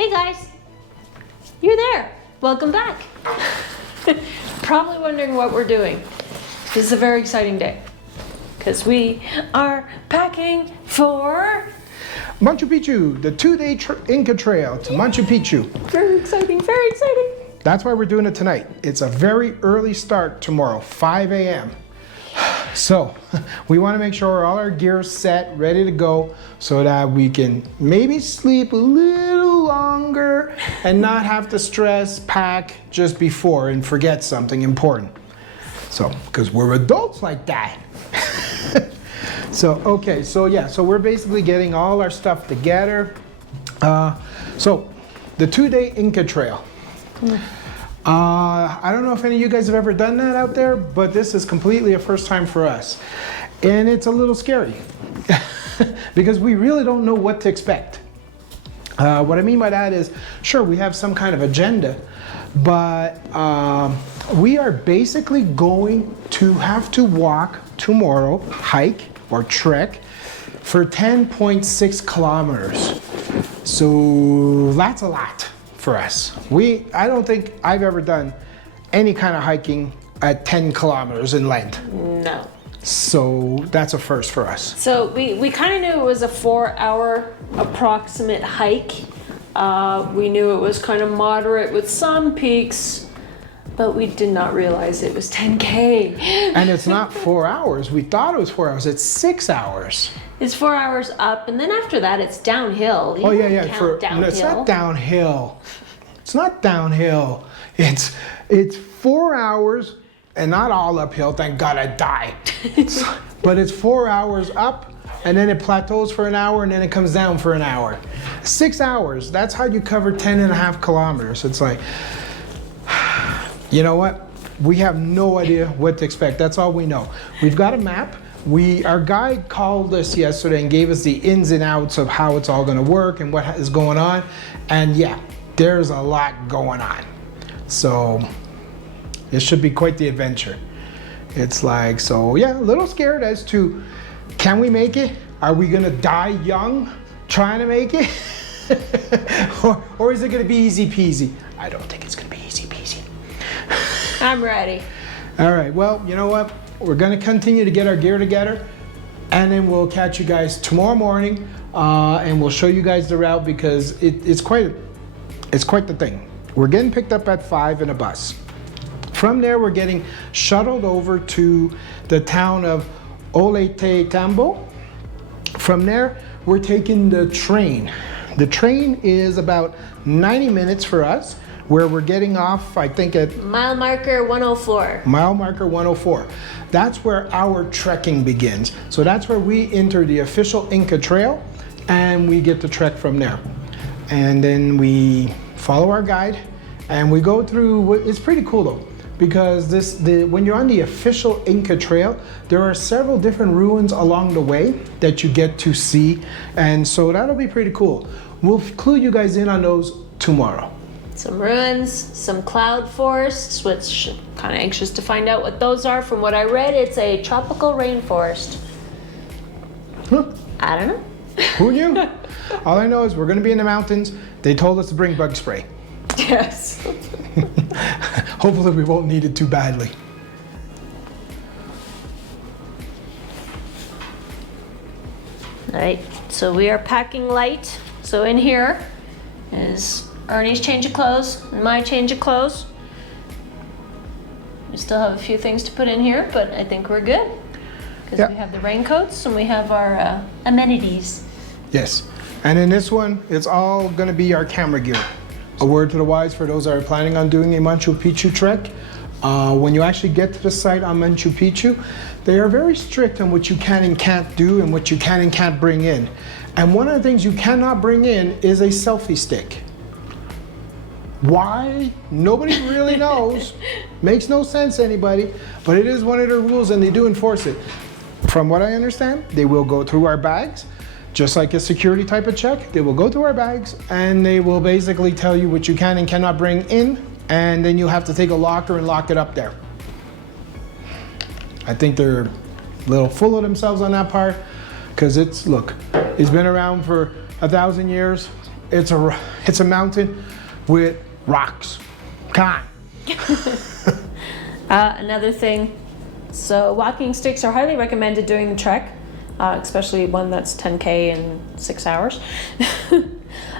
Hey guys, you're there. Welcome back. Probably wondering what we're doing. This is a very exciting day because we are packing for Machu Picchu, the 2-day Inca Trail to Machu Picchu. Very exciting, very exciting. That's why we're doing it tonight. It's a very early start tomorrow, 5 a.m. So we want to make sure all our gear is set, ready to go, so that we can maybe sleep a little longer and not have to stress, pack just before and forget something important. So, because we're adults like that. So, okay, so yeah, so we're basically getting all our stuff together. So, the 2-day Inca Trail. I don't know if any of you guys have ever done that out there, but this is completely a first time for us. And it's a little scary because we really don't know what to expect. What I mean by that is, sure, we have some kind of agenda, but we are basically going to have to walk tomorrow, hike or trek for 10.6 kilometers. So that's a lot for us. I don't think I've ever done any kind of hiking at 10 kilometers in length. No. So that's a first for us. So we kind of knew it was a 4-hour approximate hike. We knew it was kind of moderate with some peaks, but we did not realize it was 10K. And it's not 4 hours. We thought it was 4 hours. It's 6 hours. It's 4 hours up, and then after that, it's downhill. Oh yeah, yeah. Downhill. No, it's not downhill. It's not downhill. It's 4 hours, and not all uphill. Thank God I died. But it's 4 hours up, and then it plateaus for an hour, and then it comes down for an hour. 6 hours. That's how you cover 10.5 kilometers. It's like, you know what? We have no idea what to expect. That's all we know. We've got a map. Our guide called us yesterday and gave us the ins and outs of how it's all gonna work and what is going on. And yeah, there's a lot going on. So it should be quite the adventure. It's like, so yeah, a little scared as to, can we make it? Are we gonna die young trying to make it? or is it gonna be easy peasy? I don't think it's gonna be easy peasy. I'm ready. All right, well, you know what? We're gonna continue to get our gear together, and then we'll catch you guys tomorrow morning, and we'll show you guys the route because it's quite the thing. We're getting picked up at 5 in a bus. From there, we're getting shuttled over to the town of Ollantaytambo. From there, we're taking the train. The train is about 90 minutes for us, where we're getting off, I think, at Mile marker 104. Mile marker 104. That's where our trekking begins. So that's where we enter the official Inca Trail, and we get to trek from there. And then we follow our guide, and we go through. It's pretty cool though, because when you're on the official Inca Trail, there are several different ruins along the way that you get to see, and so that'll be pretty cool. We'll clue you guys in on those tomorrow. Some ruins, some cloud forests, which I'm kind of anxious to find out what those are. From what I read, it's a tropical rainforest. Huh. I don't know. Who knew? All I know is we're gonna be in the mountains. They told us to bring bug spray. Yes. Hopefully we won't need it too badly. All right, so we are packing light. So in here is Ernie's change of clothes and my change of clothes. We still have a few things to put in here, but I think we're good because we have the raincoats and we have our amenities. Yes, and in this one, it's all gonna be our camera gear. A word to the wise for those that are planning on doing a Machu Picchu trek. When you actually get to the site on Machu Picchu, they are very strict on what you can and can't do and what you can and can't bring in. And one of the things you cannot bring in is a selfie stick. Why? Nobody really knows. Makes no sense to anybody, but it is one of their rules and they do enforce it. From what I understand, they will go through our bags, just like a security type of check. They will go through our bags and they will basically tell you what you can and cannot bring in, and then you have to take a locker and lock it up there. I think they're a little full of themselves on that part, because it's been around for 1,000 years. It's a mountain with rocks. Come on. Another thing, so walking sticks are highly recommended during the trek, especially one that's 10K in 6 hours. The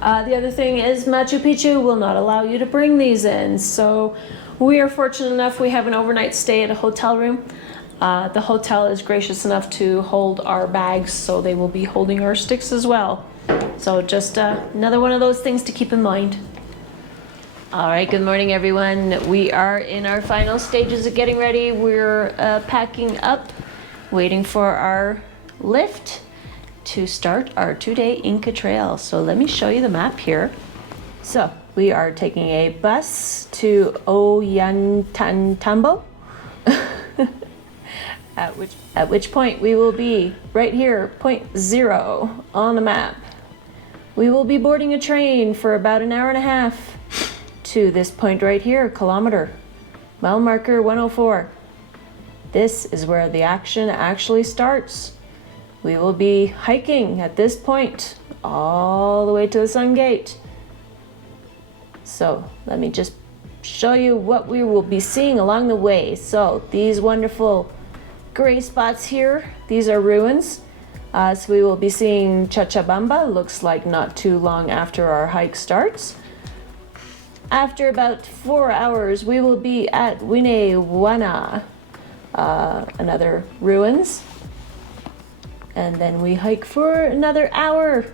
other thing is Machu Picchu will not allow you to bring these in. So we are fortunate enough we have an overnight stay at a hotel room. The hotel is gracious enough to hold our bags, so they will be holding our sticks as well. So just another one of those things to keep in mind. All right, good morning everyone. We are in our final stages of getting ready. We're packing up, waiting for our lift to start our 2-day Inca Trail. So let me show you the map here. So we are taking a bus to Ollantaytambo, at which point we will be right here, point 0 on the map. We will be boarding a train for about an hour and a half to this point right here, kilometer, mile marker 104. This is where the action actually starts. We will be hiking at this point all the way to the Sun Gate. So let me just show you what we will be seeing along the way. So these wonderful gray spots here, these are ruins. So we will be seeing Chachabamba, looks like not too long after our hike starts. After about 4 hours, we will be at Winay, another ruins. And then we hike for another hour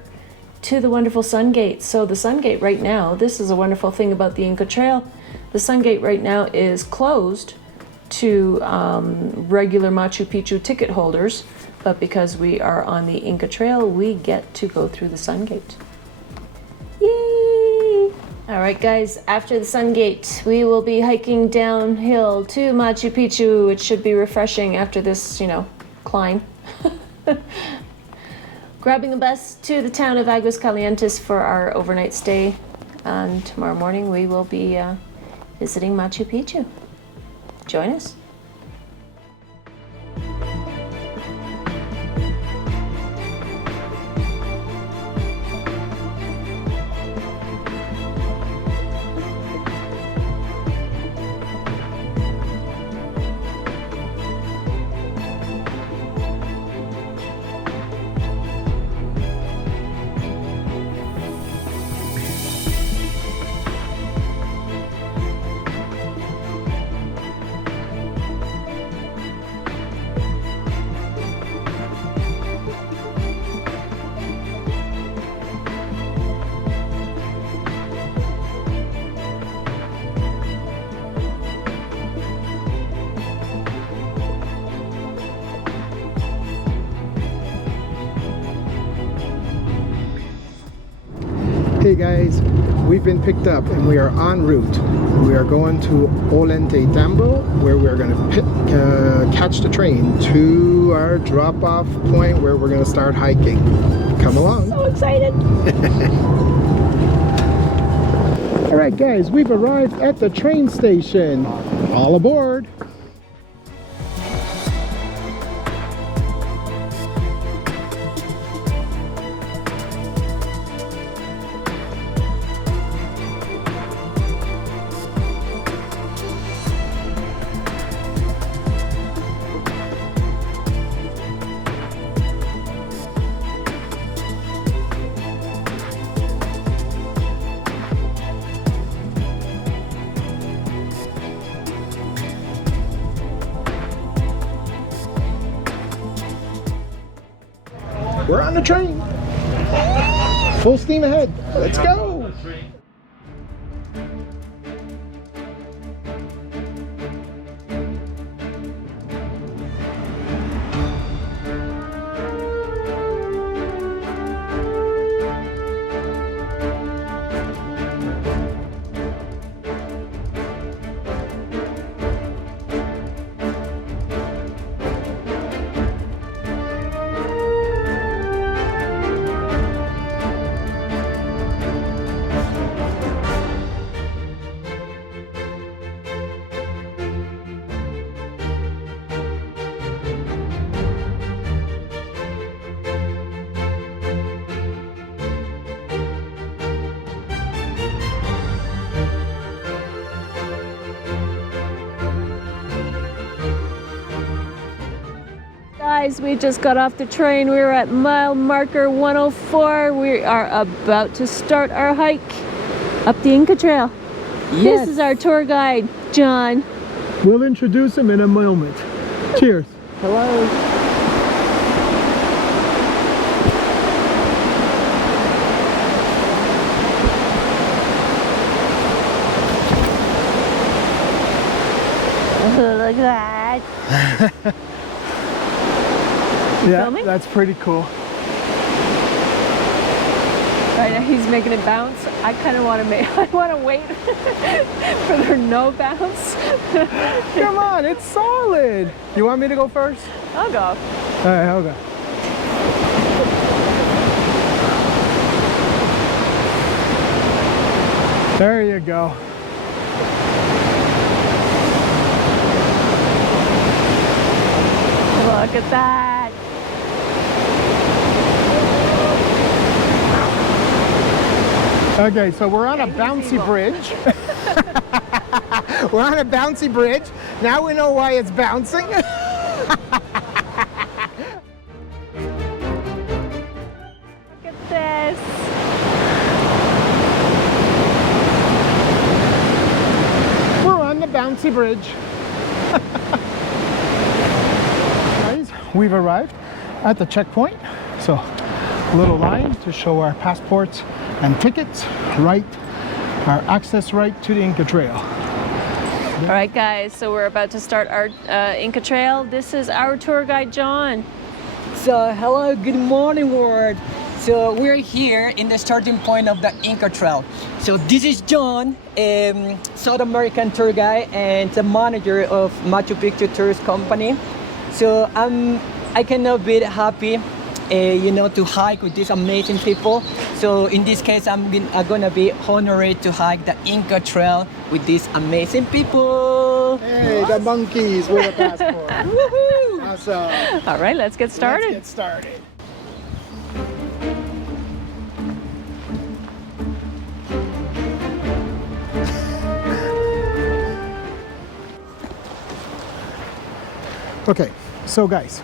to the wonderful Sun Gate. So the Sun Gate right now, this is a wonderful thing about the Inca Trail. The Sun Gate right now is closed to regular Machu Picchu ticket holders, but because we are on the Inca Trail, we get to go through the Sun Gate. Yay! All right, guys, after the Sun Gate, we will be hiking downhill to Machu Picchu. It should be refreshing after this, climb. Grabbing a bus to the town of Aguas Calientes for our overnight stay. And tomorrow morning we will be visiting Machu Picchu. Join us. Hey guys, we've been picked up and we are en route. We are going to Ollantaytambo, where we're going to catch the train to our drop-off point where we're going to start hiking. Come along. So excited. All right guys, we've arrived at the train station. All aboard. We're on the train. Full steam ahead. Let's go. guys, we just got off the train. We're at mile marker 104. We are about to start our hike up the Inca Trail. Yes. This is our tour guide, John. We'll introduce him in a moment. Cheers. Hello. Look at that. Yeah, Filming? that's pretty cool. Right now he's making it bounce. I kind of want to I want to wait for their no bounce. Come on, it's solid. You want me to go first? I'll go. All right, I'll go. There you go. Look at that. Okay, so we're on a bouncy bridge. We're on a bouncy bridge. Now we know why it's bouncing. Look at this. We're on the bouncy bridge. Guys, we've arrived at the checkpoint. So, a little line to show our passports and tickets, right, our access right to the Inca Trail. All right, guys, so we're about to start our Inca Trail. This is our tour guide, John. So hello, good morning world. So we're here in the starting point of the Inca Trail. So this is John, South American tour guide and the manager of Machu Picchu tourist company. So I cannot be happy, to hike with these amazing people. So in this case, I'm gonna be honored to hike the Inca Trail with these amazing people. Hey, the monkeys with a passport. Woohoo! Awesome. All right, let's get started. Let's get started. Okay, so guys,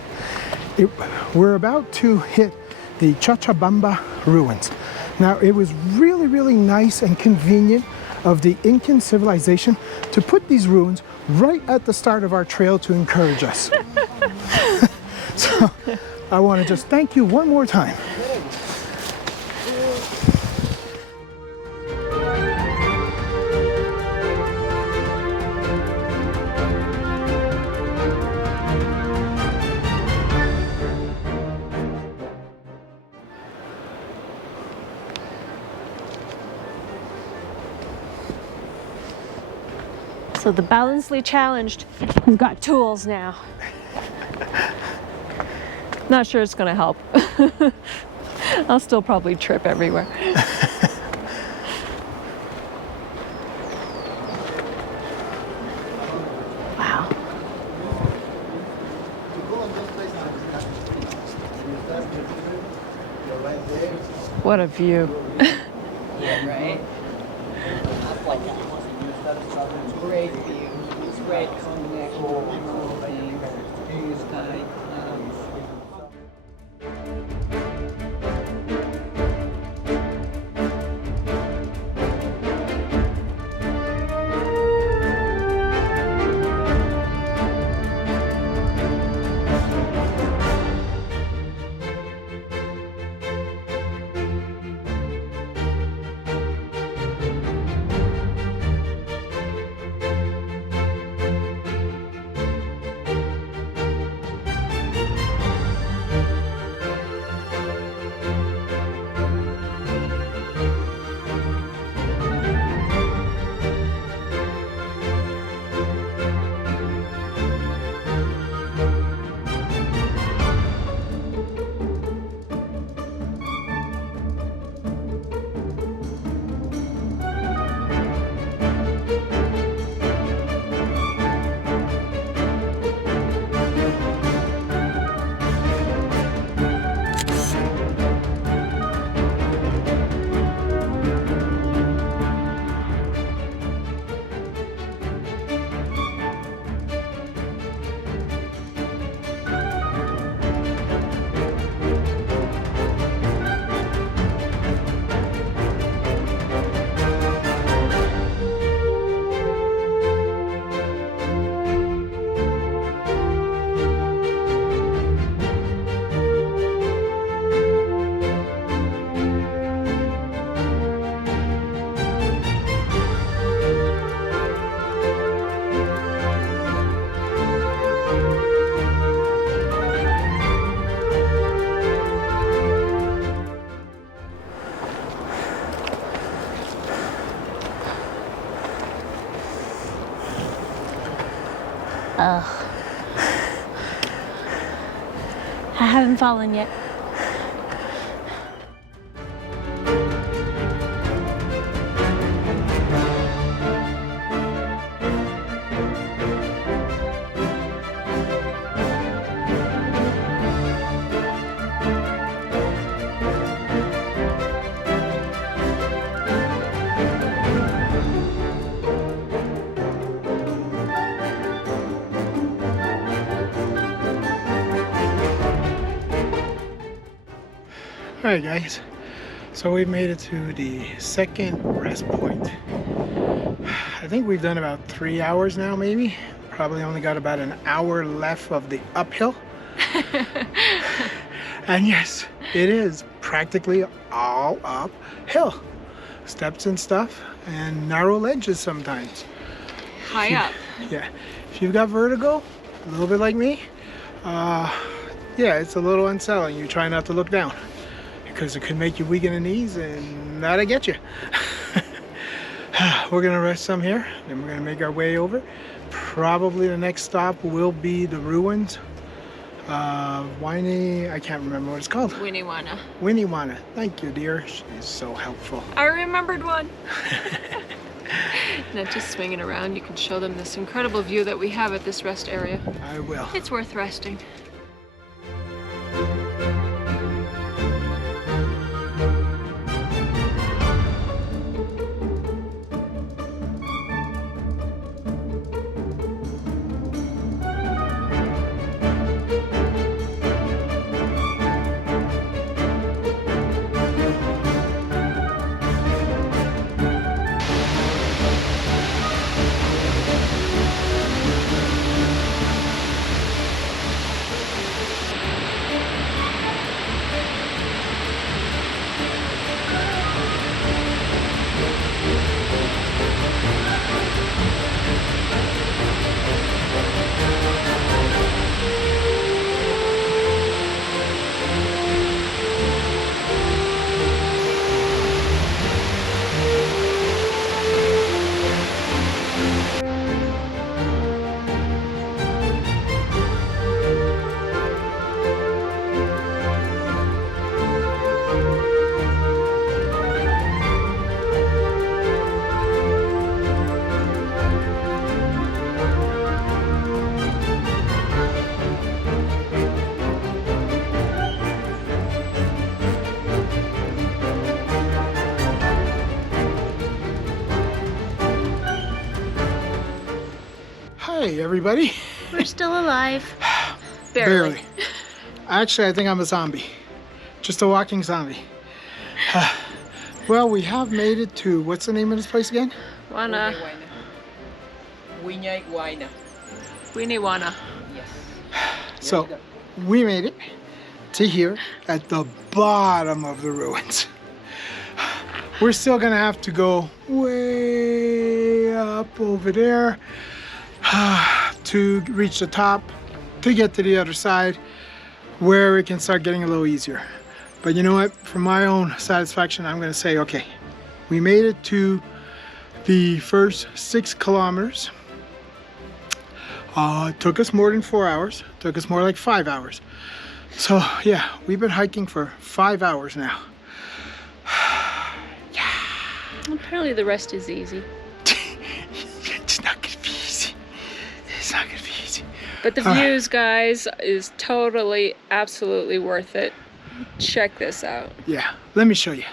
we're about to hit the Chachabamba Ruins. Now, it was really, really nice and convenient of the Incan civilization to put these ruins right at the start of our trail to encourage us. So, I want to just thank you one more time. So the balancedly challenged has got tools now. Not sure it's gonna help. I'll still probably trip everywhere. Wow. What a view. Right? Great view, great connection, blue sky. Ugh. I haven't fallen yet. Alright guys, so we've made it to the second rest point. I think we've done about 3 hours now maybe. Probably only got about an hour left of the uphill. And yes, it is practically all uphill. Steps and stuff and narrow ledges sometimes. High up. Yeah, if you've got vertigo, a little bit like me, yeah, it's a little unsettling. You try not to look down, because it could make you weak in the knees and that'll get you. We're gonna rest some here, then we're gonna make our way over. Probably the next stop will be the ruins. Winay, I can't remember what it's called. Winay. Thank you, dear. She's so helpful. I remembered one. Not just swinging around, you can show them this incredible view that we have at this rest area. I will. It's worth resting. Hey everybody. We're still alive. Barely. Actually, I think I'm a zombie. Just a walking zombie. Well, we have made it to, what's the name of this place again? Wayna. Winay, Wayna. Winay. Yes. So, we made it to here at the bottom of the ruins. We're still gonna have to go way up over there to reach the top, to get to the other side where it can start getting a little easier. But you know what, for my own satisfaction, I'm gonna say, okay, we made it to the first 6 kilometers. It took us more than 4 hours, it took us more like 5 hours. So yeah, we've been hiking for 5 hours now. Apparently the rest is easy. It's not gonna be easy. It's not gonna be easy. But the views, guys, is totally, absolutely worth it. Check this out. Yeah, let me show you.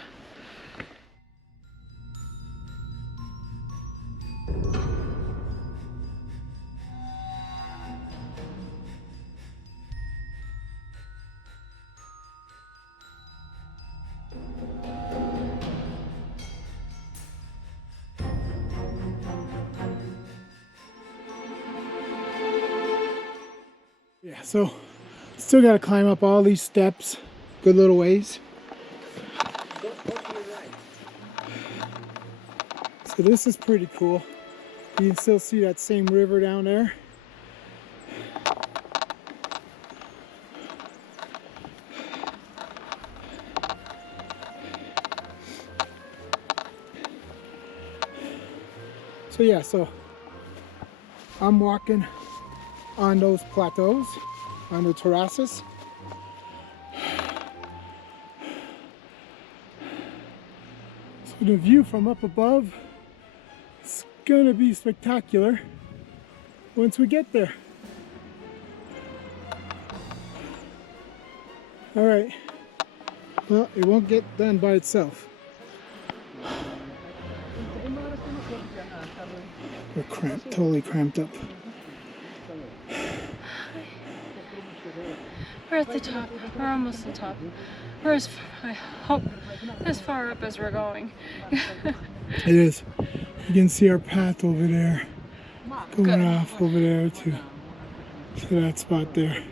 Yeah, so still got to climb up all these steps, good little ways. So this is pretty cool. You can still see that same river down there. So yeah, so I'm walking on those plateaus, on the terraces. So the view from up above is gonna be spectacular once we get there. All right, well, it won't get done by itself. We're cramped, totally cramped up. We're at the top. We're almost at the top. We're I hope, as far up as we're going. It is. You can see our path over there, going off over there to that spot there.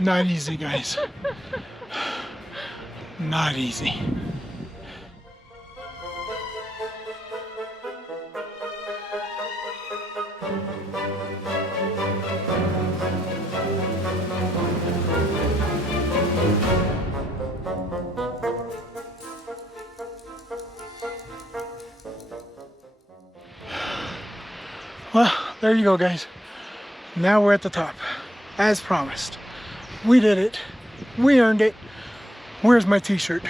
Not easy, guys. Not easy. Well, there you go, guys. Now we're at the top, as promised. We did it. We earned it. Where's my t-shirt?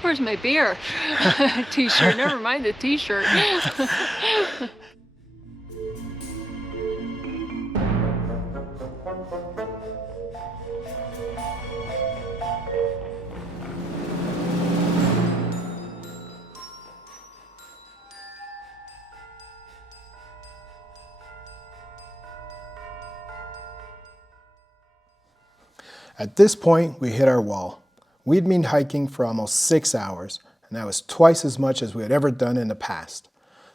Where's my beer? T-shirt. Never mind the t-shirt. At this point, we hit our wall. We'd been hiking for almost 6 hours, and that was twice as much as we had ever done in the past.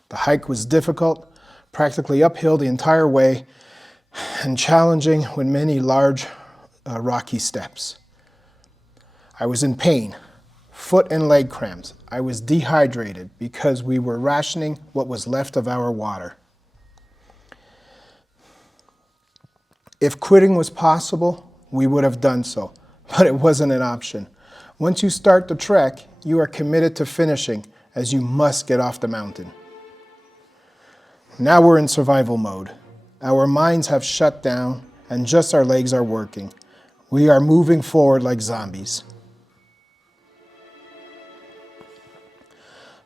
The hike was difficult, practically uphill the entire way, and challenging with many large rocky steps. I was in pain, foot and leg cramps. I was dehydrated because we were rationing what was left of our water. If quitting was possible, we would have done so, but it wasn't an option. Once you start the trek, you are committed to finishing, as you must get off the mountain. Now we're in survival mode. Our minds have shut down and just our legs are working. We are moving forward like zombies.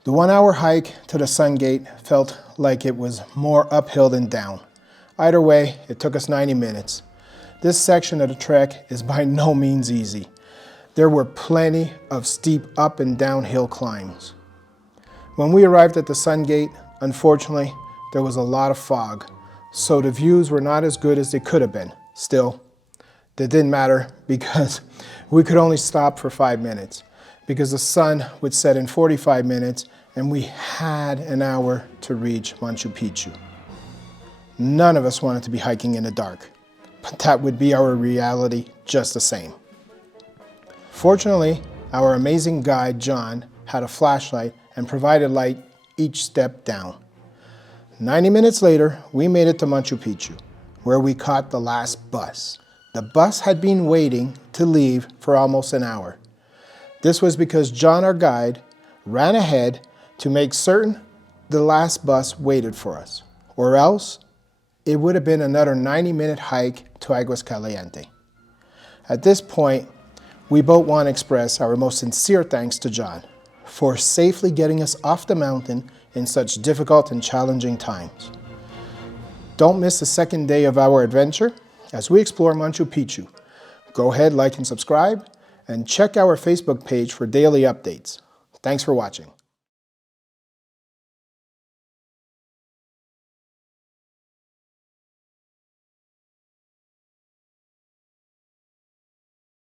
The 1 hour hike to the Sun Gate felt like it was more uphill than down. Either way, it took us 90 minutes. This section of the trek is by no means easy. There were plenty of steep up and downhill climbs. When we arrived at the Sun Gate, unfortunately, there was a lot of fog, so the views were not as good as they could have been. Still, that didn't matter because we could only stop for 5 minutes because the sun would set in 45 minutes and we had an hour to reach Machu Picchu. None of us wanted to be hiking in the dark, but that would be our reality just the same. Fortunately, our amazing guide, John, had a flashlight and provided light each step down. 90 minutes later, we made it to Machu Picchu, where we caught the last bus. The bus had been waiting to leave for almost an hour. This was because John, our guide, ran ahead to make certain the last bus waited for us, or else it would have been another 90-minute hike to Aguas Caliente. At this point, we both want to express our most sincere thanks to John for safely getting us off the mountain in such difficult and challenging times. Don't miss the second day of our adventure as we explore Machu Picchu. Go ahead, like and subscribe, and check our Facebook page for daily updates. Thanks for watching.